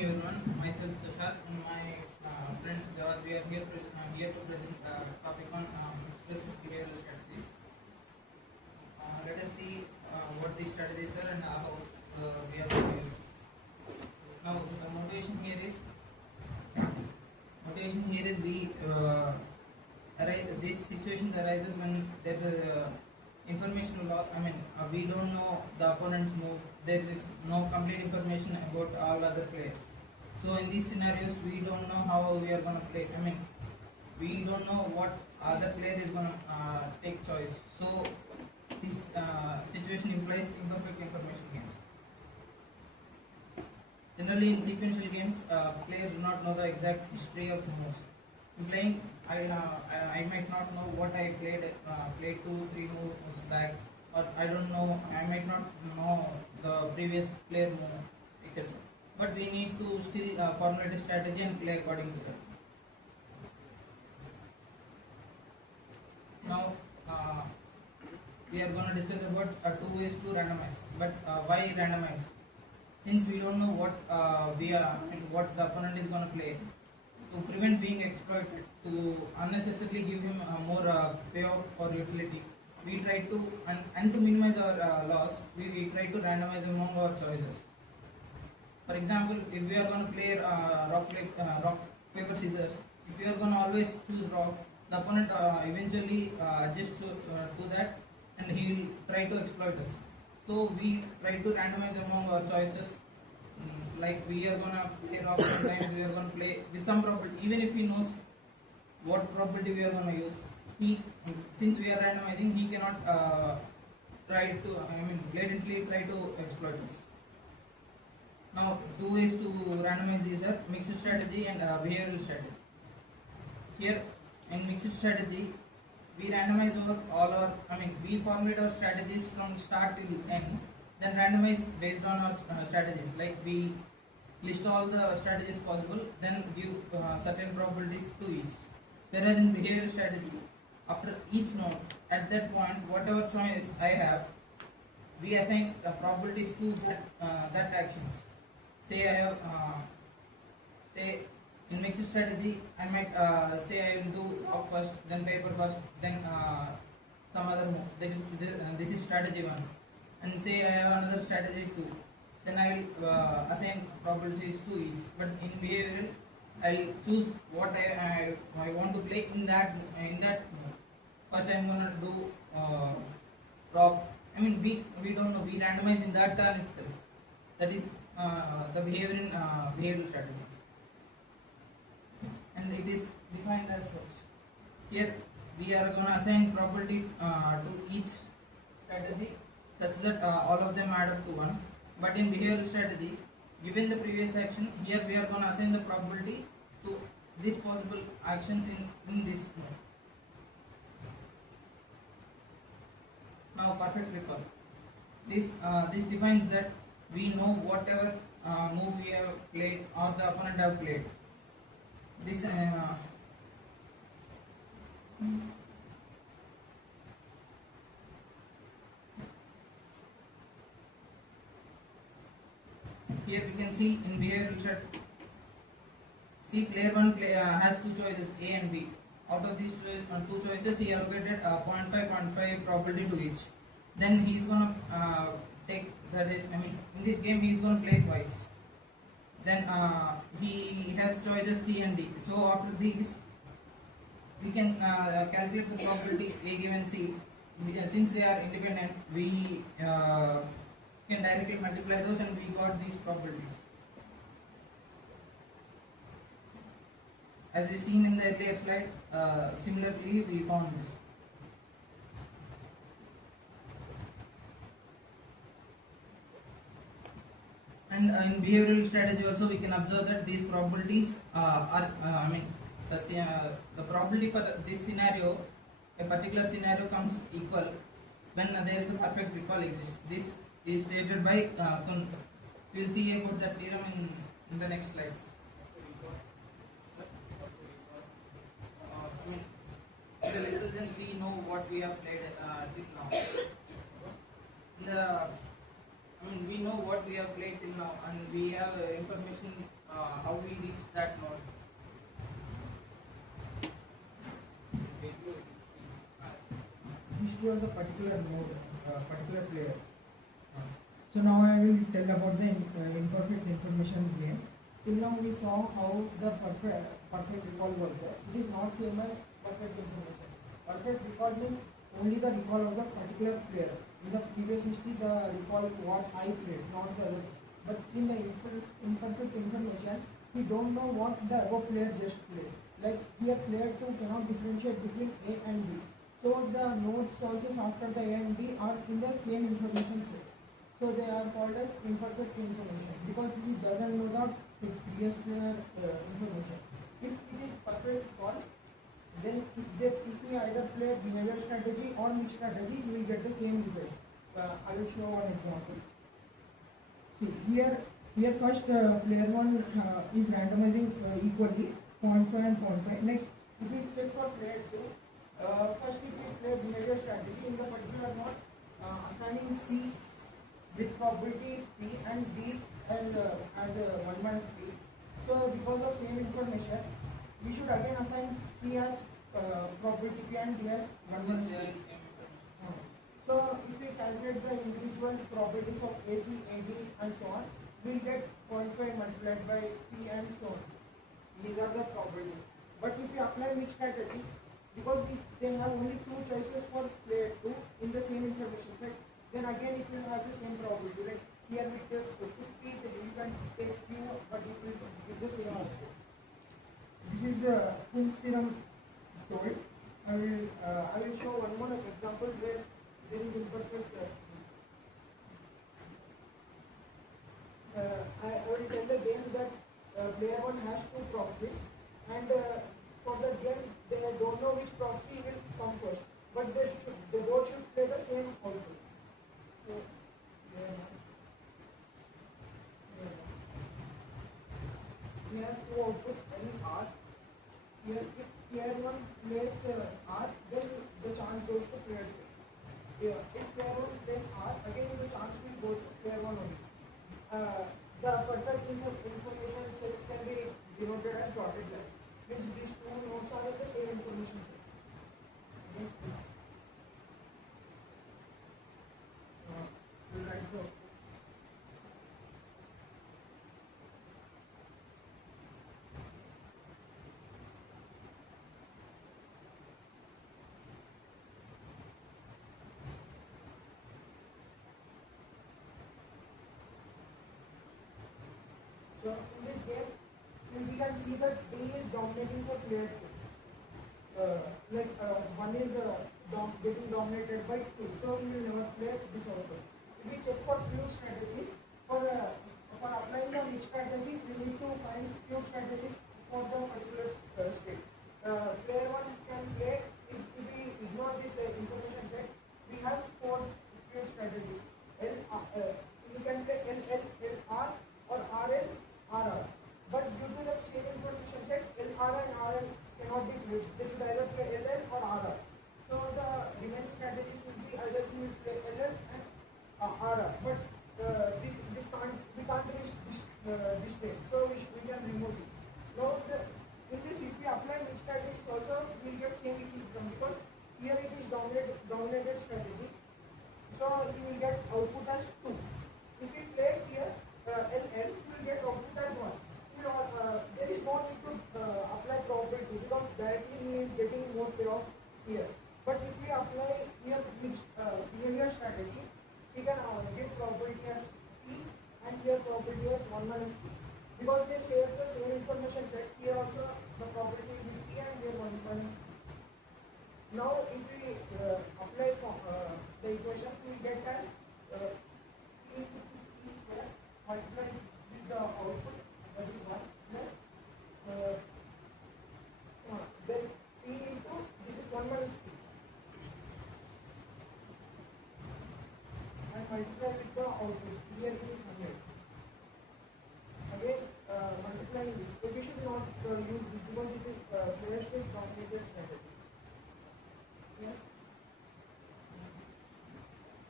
morning everyone. Myself Tushar and my friend Jawad. We are here to present topic on expressive behavioral strategies. Let us see what these strategies are and how we are going to use. Now the motivation here is we this situation arises when there's a information loss. I mean we don't know the opponent's move. There is no complete information about all other players. So in these scenarios, we don't know how we are going to play. I mean, we don't know what other player is going to take choice. So this situation implies imperfect information games. Generally, in sequential games, players do not know the exact history of moves. In playing, I might not know what I played 2-3 moves back, or I don't know. I might not know the previous player move, etc. But we need to still formulate a strategy and play according to that. Now we are going to discuss about 2 ways to randomize. But why randomize? Since we don't know what what the opponent is going to play, to prevent being exploited, to unnecessarily give him more payoff or utility, we try to and to minimize our loss, we try to randomize among our choices. For example, if we are going to play rock paper scissors, if we are going to always choose rock, the opponent eventually adjusts to that, and he will try to exploit us. So we try to randomize among our choices. Like we are gonna play rock sometimes, we are gonna play with some probability. Even if he knows what probability we are gonna use, since we are randomizing, he cannot blatantly try to exploit us. Now, 2 ways to randomize these are mixed strategy and behavioral strategy. Here, in mixed strategy, we randomize we formulate our strategies from start till end, then randomize based on our strategies. Like we list all the strategies possible, then give certain probabilities to each. Whereas in behavioral strategy, after each node, at that point, whatever choice I have, we assign probabilities to that actions. Say I have, in mixed strategy, I might say I will do rock first, then paper first, then some other move. This is strategy 1. And say I have another strategy 2. Then I will assign probabilities to each. But in behavioral, I will choose what I want to play in that move. First I am gonna do rock. I mean we don't know. We randomize in that turn itself. That is the behavior in behavioral strategy. And it is defined as such. Here we are going to assign probability to each strategy such that all of them add up to 1. But in behavioral strategy, given the previous action, here we are going to assign the probability to these possible actions in this node. Now perfect recall. This defines that we know whatever move we have played or the opponent have played. This here we can see in behavioral chart. See, player 1 has 2 choices, A and B. Out of these 2 choices, he allocated 0.5 probability to each. Then he is going to take that is. In this game he is going to play twice. Then he has choices C and D. So after these, we can calculate the probability A given C. Since they are independent, we can directly multiply those, and we got these probabilities. As we seen in the earlier slide, similarly we found this. And in behavioral strategy also we can observe that these probabilities are the probability for this scenario, a particular scenario comes equal when there is a perfect recall exists. This is stated by Kuhn. We will see about that theorem in the next slides. In the little sense, we know what we have played till now. We know what we have played till now, and we have information how we reach that node. History of the particular node, particular player. So now I will tell about the imperfect information game. Till now we saw how the perfect recall works. It is not same as perfect information. Perfect recall means only the recall of the particular player. In the previous history, the recall what I played, not the other. But in the imperfect information, we don't know what the above player just played. Like here, player 2 cannot differentiate between A and B. So the nodes also after the A and B are in the same information set. So they are called as imperfect information because he doesn't know the previous player information. If it is perfect call, then if we either play behavior strategy or mixed strategy, we will get the same result. I will show one example. See here first player 1 is randomizing equally 0.5 and 0.5. Next, if we check for player 2, first if we play behavior strategy in the particular one, assigning C with probability P and D as 1 minus P. So because of same information, we should again assign C as probability P and D as 1 minus P. So if we calculate the individual probabilities of AC, AD and so on, we will get 0.5 multiplied by P and so on. These are the probabilities. But if we apply mixed strategy, because if they have only two choices for player 2 in the same information set, then again it will have the same probability. Like here we take P, then you can take Q, but it will give the same output. This is Kuhn's theorem told. I will show one more example where there is imperfect. I will tell the game that player 1 has two proxies, and for the game they don't know which proxy will come first, but they both should play the same output. So, we have two outputs L and R. Here, if player 1 plays R, then the chance goes to player 2. If player 1 plays R, again the chance will go to player 1 only. The perfect information set can be denoted as dotted line. Means these two nodes are in the same information set. We'll write the output. So in this game, we can see that D is dominating for player 2. One is getting dominated by 2. So we will never play this also. If we check for few strategies, for applying the mixed strategy, we need to find few strategies for the particular state. Player 1 can play, if we ignore this information set, we have four few strategies. We can play LR or RL, RR. But due to the same information set, LR and RL cannot be played. They should either play LL or RR. So the remaining strategies would be either we will play LL and RR. But we can't reach this state. So we can remove it. Now in this, if we apply mixed strategies also, we will get same equilibrium because here it is dominated strategy. So you will get output as 2. If we play here LL, you will get output as 1. There is no need to apply probability because directly he is getting more payoff here. But if we apply here mixed behavior strategy, we can give probability as P and here probability as 1 minus P. Because they share the same information set, here also the probability will be P and here 1 minus P. Now if we apply the equation, we will get as P into P square multiplied with the output, that is 1 plus then P into this is 1 minus P and multiply with the output. Here it is 100. Again multiplying this. So we should not use this because it is player state dominated strategy. Yes.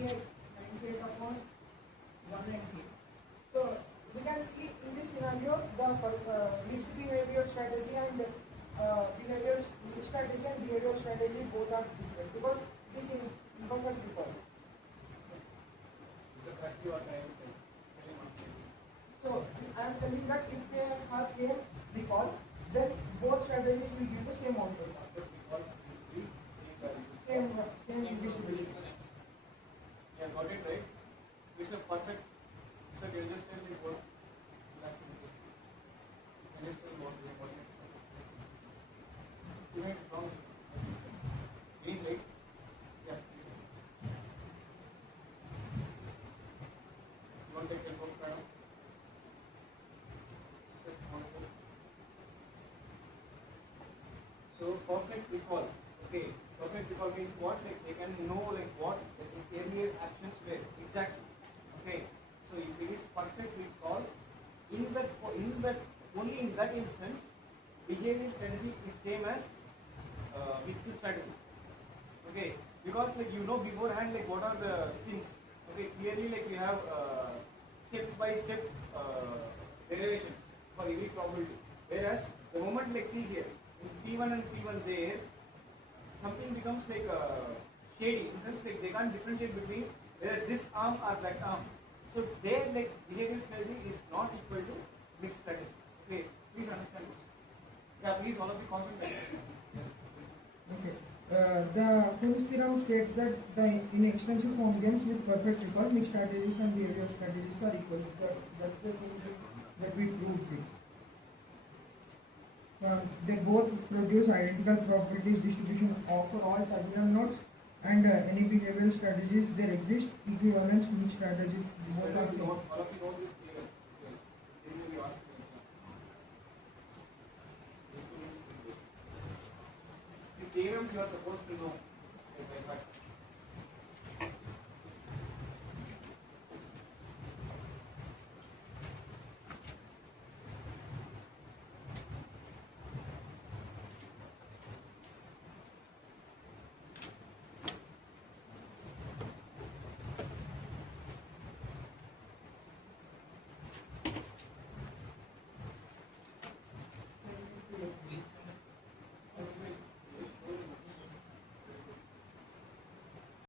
98 upon 198. So we can see in this scenario the mixed behavior strategy and mixed strategy and behavioral strategy both are different because this is imperfect recall. So I am telling that if they have same recall, then both strategies will give the same output. Same distribution. Yeah, got it right. It's a perfect. So you'll just tell me what and just tell what you made it wrong. Green right? Yeah. You want to take help of Pranav? So perfect recall. Okay, perfect recall means what? Like they can know like what the earlier actions were exactly. Okay, so if it is perfect recall, in that only in that instance, behavioral strategy is same as mixed strategy. Okay, because like you know beforehand like what are the things. Okay, clearly like you have step by step derivations for every probability. Whereas the moment like see here in P1 and P1 there, something becomes like shady in the sense like they can't differentiate between whether this arm or that arm. So their like behavioral strategy is not equal to mixed strategy. Okay, please understand this. Yeah, please all of you concentrate. Okay. The Kuhn's theorem states that in extensive form games with perfect recall, mixed strategies and behavioral strategies are equal. That's the thing that we proved it. They both produce identical probabilities distribution for all turbulent nodes, and any behavioral strategies there exist equivalence mixed strategies both are same. All of you know this theorem. The theorems you are supposed to know. By heart.